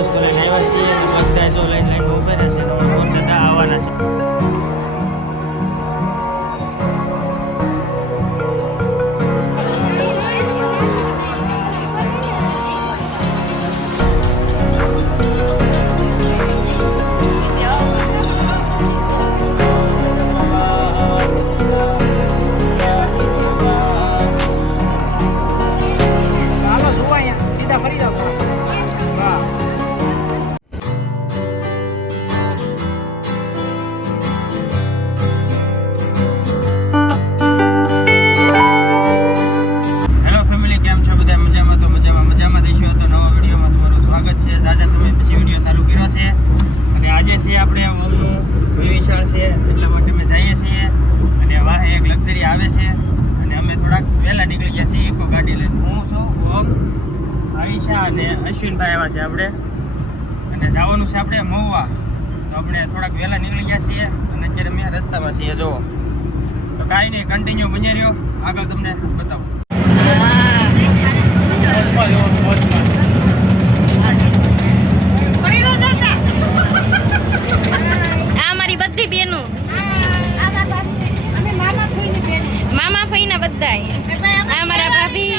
વસ્તુ લઈને થોડાક નીકળી ગયા છીએ ઇકો ગાડી લઈને. હું છું ઓમ હરીશા અને અશ્વિનભાઈ આવ્યા છે આપણે. અને જવાનું છે આપણે મહુવા. તો આપણે થોડાક વહેલા નીકળી ગયા છીએ અને અત્યારે અમે રસ્તામાં છીએ, જુઓ. તો કાંઈ નહીં કન્ટિન્યુ બની રહ્યો. આગળ તમને બતાવું આ મારી બધી બેનો મામા ફઈના બધાય આ મારા ભાભી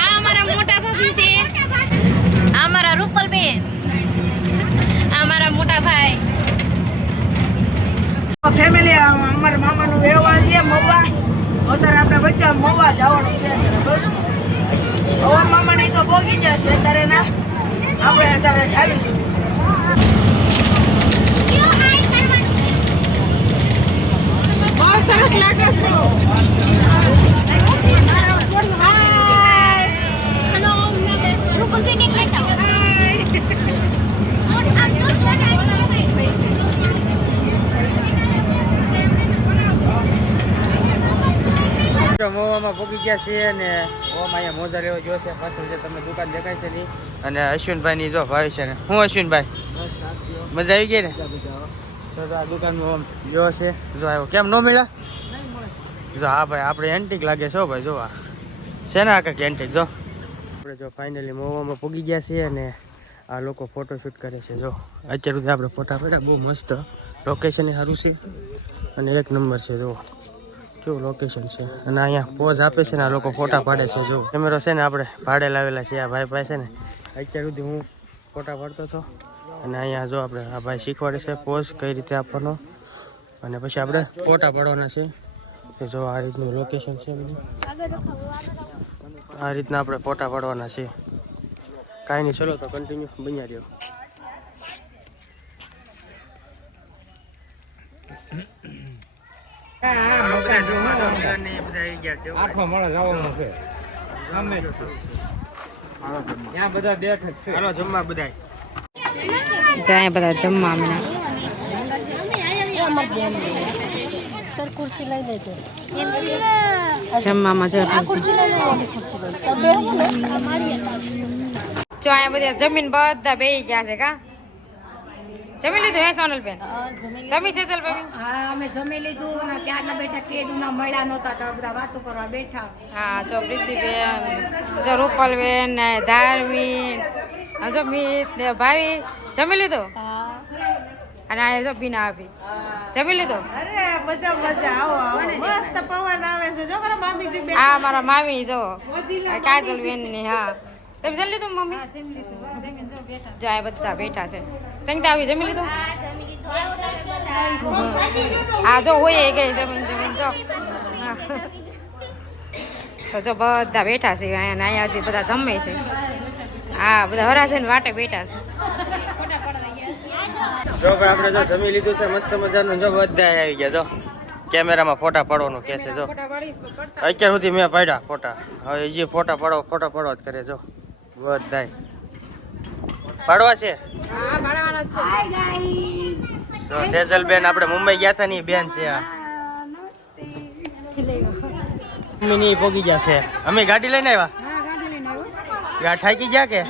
આ મારા મોટા ભાભી છે આ મારા રૂપલબેન આ મારા મોટા ભાઈ ફેમિલી અમારા મામાનું વ્યવહાર છે મવા અત્યારે આપણે બધા મવા જવાનું છે અત્યારે બસમાં હવે મામાની તો ભોગી જશે અત્યારે ના આપણે અત્યારે જાવીશું બહુ સરસ લાગે છે. તો મોવામાં પહોંચી ગયા છીએ અને ઓમ અહીંયા મોજા લેવા ગયો છે. પાછળ જે તમને દુકાન દેખાય છે નહીં અને અશ્વિનભાઈ ની જો ભાઈ છે ને. હું અશ્વિનભાઈ? મજા આવી ગઈ ને? તો આ દુકાનમાં જો છે. જો આવ્યો. કેમ નો મળ્યા? જો હા ભાઈ, આપણે એન્ટિક લાગે છો ભાઈ, જો આ. છે ને આ કંઈક એન્ટિક જો. આપણે જો ફાઇનલી મોવામાં પહોંચી ગયા છીએ અને આ લોકો ફોટોશૂટ કરે છે, જો. અત્યાર સુધી આપણે ફોટા પડ્યા. બહુ મસ્ત. લોકેશન સારું છે. અને એક નંબર છે, જો. કેવું લોકેશન છે? અને અહીંયા પોઝ આપે છે ને, આ લોકો ફોટા પાડે છે, જો. કેમેરો છે ને આપણે ભાડે લાવેલા છે, આ ભાઈ પાસે ને, અત્યાર સુધી હું ફોટા પાડતો હતો. અને અહીંયા જો આપણે આ ભાઈ શીખવાડે છે પોઝ કઈ રીતે આપવાનો. અને પછી આપણે ફોટા પાડવાના છે. તો જો આ રીતનું લોકેશન છે આ રીતના આપણે ફોટા પાડવાના છે. કાંઈ નહીં, ચલો તો કન્ટિન્યુ બન્યા રહ્યો. આઠમા માળે જવાનું છે. અમે ત્યાં બધા બેઠ છે. હાલો જમવા બધાય. ત્યાં બધા જમવા જમવામાં જો અહીંયા બધા જમીન બધા બેહી ગયા છે કા? જમી લીધું હે સોનલબેન? તમે સેજલ ભાઈ હા અમે જમી લીધું ને ક્યારના બેઠા કેદું ના મળ્યા નહોતા તો બધા વાતો કરવા બેઠા. હા જો પ્રીતિબેન જો રૂપલબેન ને ધાર્મી જો મીત ને ભાવી જમી લીધું? અને આ જો બીના આપી જમી લીધું? અરે મજા મજા. આવો મસ્ત પવન આવે છે. જો મારા મામીજી બેન હા મારા મામી જો. કાજલ બેનની હા. તમે જમી લીધું મમ્મી? જો આ બધા બેઠા છે. સંગીતા આવી જમી લીધું? હા જો હોય એ ગઈ જમીન જમીન જો તો જો બધા બેઠા છે અહીંયા અહીંયા હજી બધા જમે છે. હા બધા હરાશે ને વાટે બેઠા છે. જો આપણે જો જમી લીધું છે મસ્ત મજાનું. જો બધા આવી ગયા જો. કેમેરામાં ફોટા પાડવાનું કે છે જો. અત્યાર સુધી મેં પાડ્યા ફોટા. હવે જે ફોટા પાડો ફોટા પાડવા જ કરે જો. બધાય. પાડવા છે? તો સેજલ બેન આપણે મુંબઈ ગયા હતા ની બેન છે આ. મમ્મીની પોગી ગયા છે. અમે ગાડી લઈને આવ્યા? ગા થાકી ગયા કે?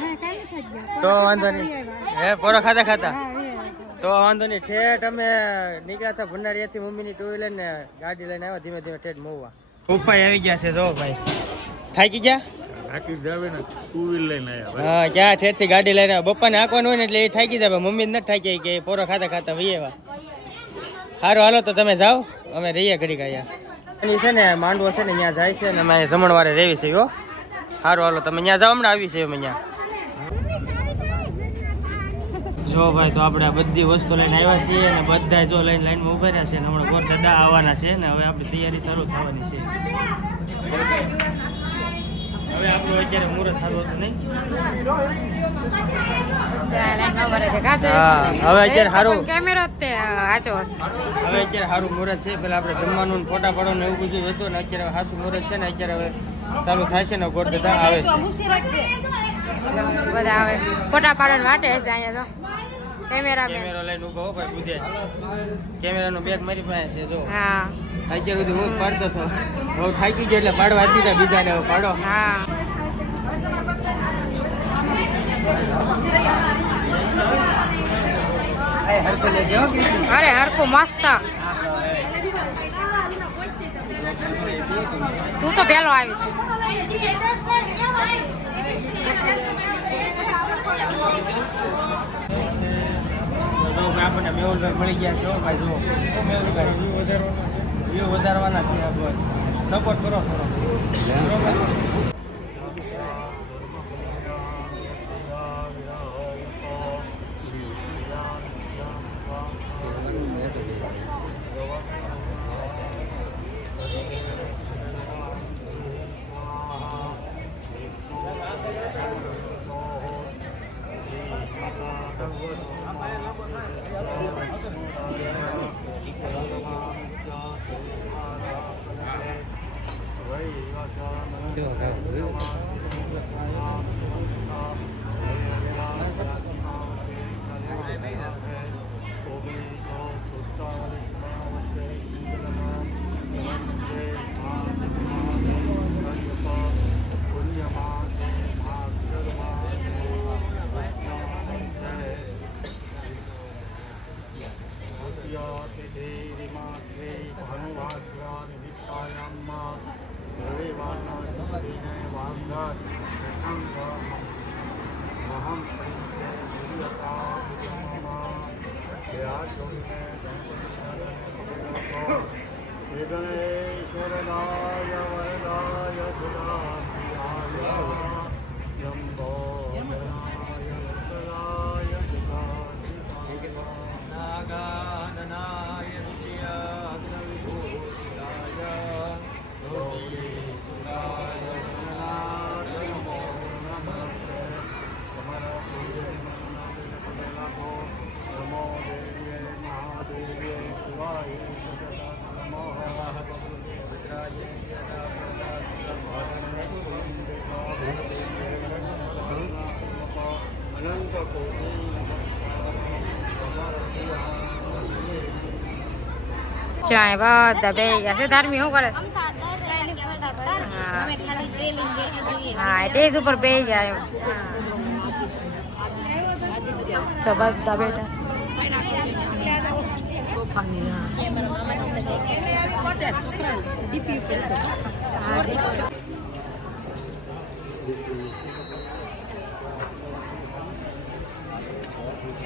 તો વાંધો નહીં. હે પોરો ખાતા ખાતા? તો. વાંધો નહીં. ઠેઠ અમે નીકળ્યા હતા ભંડારીયાથી મમ્મીની ટુ વ્હીલર ને ગાડી લઈને આવ્યા. ધીમે ધીમે ઠેઠ મોવા. ઉપાય આવી ગયા છે જો ભાઈ. થાકી ગયા? થાકી ક્યાં ઠેરથી ગાડી લઈને. બપ્પાને હાંકવાનું હોય ને એટલે એ થાકી જાય મમ્મી નથી થાકી કે પોરો ખાતા ખાતા વહી એવા સારું હાલો તો તમે જાઓ. અમે રહીએ ઘડીક અહીંયા. એની છે ને, માંડવો છે ને ત્યાં જાય છે ને, અમે જમણવારે રહેવી છે, હો. સારું હાલો, તમે ત્યાં જાઓ, હમણાં આવી છે અમે ત્યાં જો ભાઈ, તો આપણે બધી વસ્તુ લઈને આવ્યા છીએ અને બધા જો લઈને લાઈનમાં ઊભા રહ્યા છે ને, હમણાં ગોર દાદા આવવાના છે ને, હવે આપણી તૈયારી શરૂ થવાની છે. હવે આપણું અત્યારે મુહૂર્ત સારું હતું નહીં? હવે અત્યારે સારું કેમેરો જ તે સાચો હવે અત્યારે સારું મુહૂર્ત છે. પેલા આપણે જમવાનું ફોટા પાડવાનું ને એવું બધું હતું ને અત્યારે સાચું મુહૂર્ત છે ને અત્યારે હવે ચાલુ થાય છે ને ગોટ બધા આવે છે. બધા આવે. ફોટા પાડવા માટે છે અહીંયા જો કેમેરા કેમેરો લઈને ઊભો હો ભાઈ બુધે. કેમેરાનું બેગ મારી પાસે છે જો. હા. અત્યાર સુધી હું પાડતો હતો. હવે થાકી ગયો એટલે પાડવા આપી દીધા બીજાને હવે પાડો. હા. અરે હરખું મસ્ત. તું તો પેલો આવીશ તો જો ભાઈ આપણને મેહુલભાઈ મળી ગયા છે ભાઈ જો મેહુલભાઈ વ્યૂ વધારવાના છે. સપોર્ટ કરો થોડો được rồi ચાય બધા બે ગયા છે. ધાર્મી શું કરે હા ટેજ ઉપર બે જાય એમ. બધા બેટા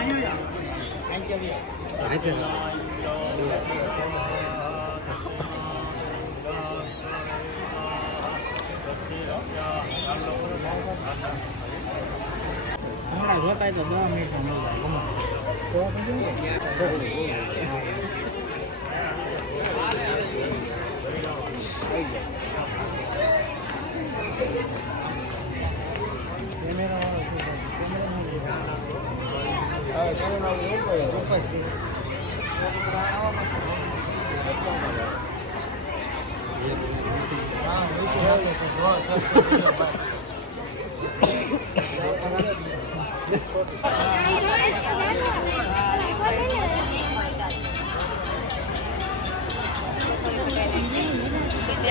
Nãy kìa Hôm nay quá tay tụi nó mê thằng mình lại của mình Có cái gì Hãy subscribe cho kênh Ghiền Mì Gõ Để không bỏ Hãy subscribe cho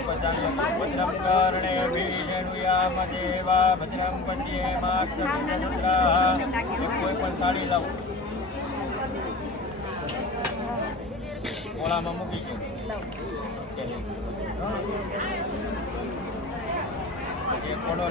ભદ્રમ કર્ણે માક્ષમિન્દ્રાહ કોઈ પણ સાડી લાવો ઓળામાં મૂકી ઓળા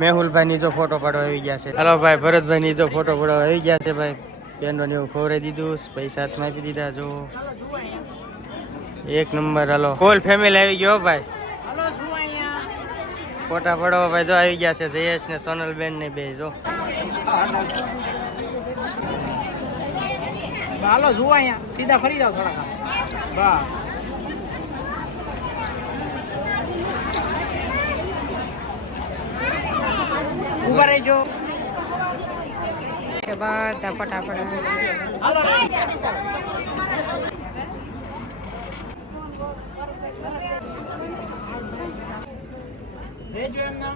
મેહુલભાઈ ની જો ફોટો પાડો આવી ગયા છે. હલો ભાઈ ભરતભાઈ ની જો ફોટો પાડો આવી ગયા છે ભાઈ. પેનો ને એવું ખોરાઈ દીધું, પૈસા હાથમાં આપી દીધા જો એક નંબર, હલો. ફૂલ ફેમિલી આવી ગયો ભાઈ. ફોટા પાડો ભાઈ જો આવી ગયા છે, જયેશ ને સોનલ બેન ને બે, જો. હાલો, જુઓ અહીંયા. સીધા ફરી જાઓ થોડા ઊભા રહેજો. કે બધા ફટાફટ એમના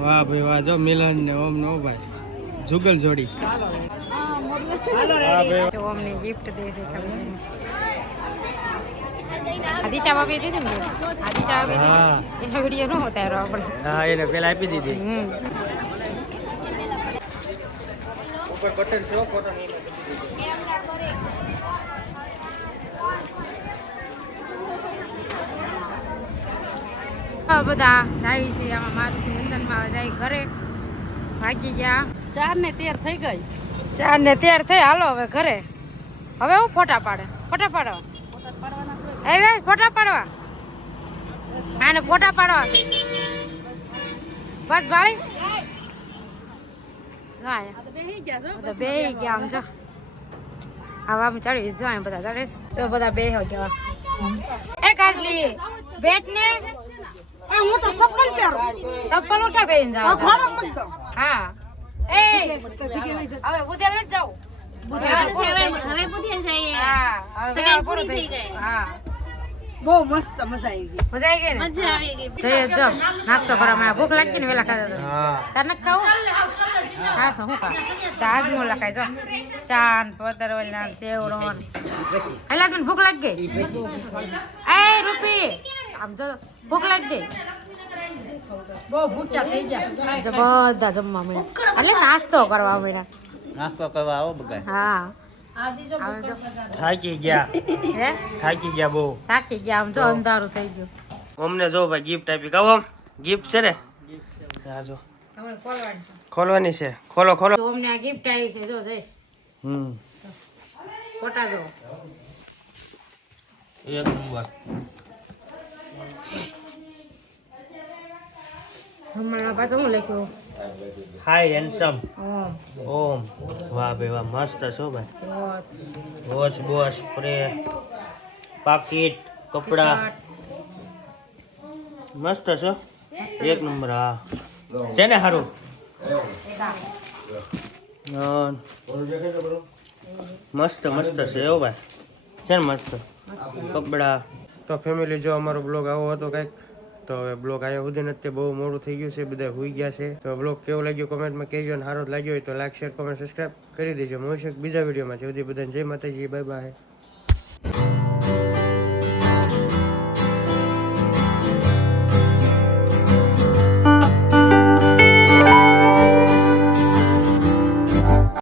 વાહ ભાઈ વાહ. જો મિલન ને ઓમ નો ભાઈ. જુગલ જોડી. જો અમને ગિફ્ટ દે છે આદિશા ભાભી દીધી ને આદિશા ભાભી હા. દીધી એનો વીડિયો ન ઉતાર્યો આપણે. હા એને પેલા આપી દીધી. ઉપર બટન છે ફોટો આ બધા જાય છે આમાં મારુતિ નંદનમાં જાય ઘરે. ભાગી ગયા. ચાર ને તેર થઈ ગઈ. ચાર ને તૈયાર થઈ હાલો હવે ઘરે. હવે હું ફોટા પાડે? ફોટા પાડવા? એ ફોટા પાડવા. આને ફોટા પાડવા. બસ ભાઈ. ના બે ગયા આમ જો. હવે આમ ચડી જો આમ બધા ચડે તો બધા બે હો ગયા એ કાજલી બેટ ને હું તો ચપ્પલ પહેરું ચપ્પલો ક્યાં પહેરીને જાવ હા. હવે ઉધેલ નથી જાવ. હવે હા હવે સગાઈ પૂરું થઈ ગઈ. હા. બહુ મસ્ત મજા આવી ગઈ. મજા આવી ગઈ ને? મજા આવી ગઈ. જઈએ જો નાસ્તો કરવા ભૂખ લાગતી ને વેલા ખાતા હા. તાર નથી ખાવું? હા શું ખા તાજ મો લખાય જો. ચાન પતર ઓલા સેવડો પેલા તને ભૂખ લાગી ગઈ. એ રૂપી! આમ જો ભૂખ લાગી ગઈ. બહુ ભૂખ્યા થઈ ગયા બધા જમવા મળ્યા. એટલે નાસ્તો કરવા મળ્યા. નાસ્તો કરવા આવો બધા હા. થાકી ગયા. હે? થાકી ગયા બહુ. થાકી ગયા આમ જો અંધારું થઈ ગયું. અમને જો ભાઈ ગિફ્ટ આપી. કહો ગિફ્ટ છે ને? હા જો. ખોલવાની છે. ખોલો ખોલો. જો અમને આ ગિફ્ટ આવી છે જો જઈશ. હમ. ફોટા જો. એક નંબર. હમણાં પાછું હું લખ્યું? Hi handsome Om. ઓમ. વાહ ભાઈ વાહ મસ્ત છો ભાઈ. Short wash spray. પાકીટ કપડા. મસ્ત છો? એક નંબર હા. છે ને સારું હા. મસ્ત મસ્ત છે એવો ભાઈ. છે ને મસ્ત? કપડા. તો ફેમિલી જો અમારો બ્લોગ આવો હતો કંઈક તો હવે બ્લોગ આવ્યો સુધી નથી બહુ મોડું થઈ ગયું છે બધા હોઈ ગયા છે. તો બ્લોગ કેવો લાગ્યો કોમેન્ટમાં કહેજો અને સારો લાગ્યો હોય તો લાઈક, શેર, કોમેન્ટ સબસ્ક્રાઈબ કરી દેજો. મોશક બીજા વિડીયોમાં. સુધી બધાને જય માતાજી બાય બાય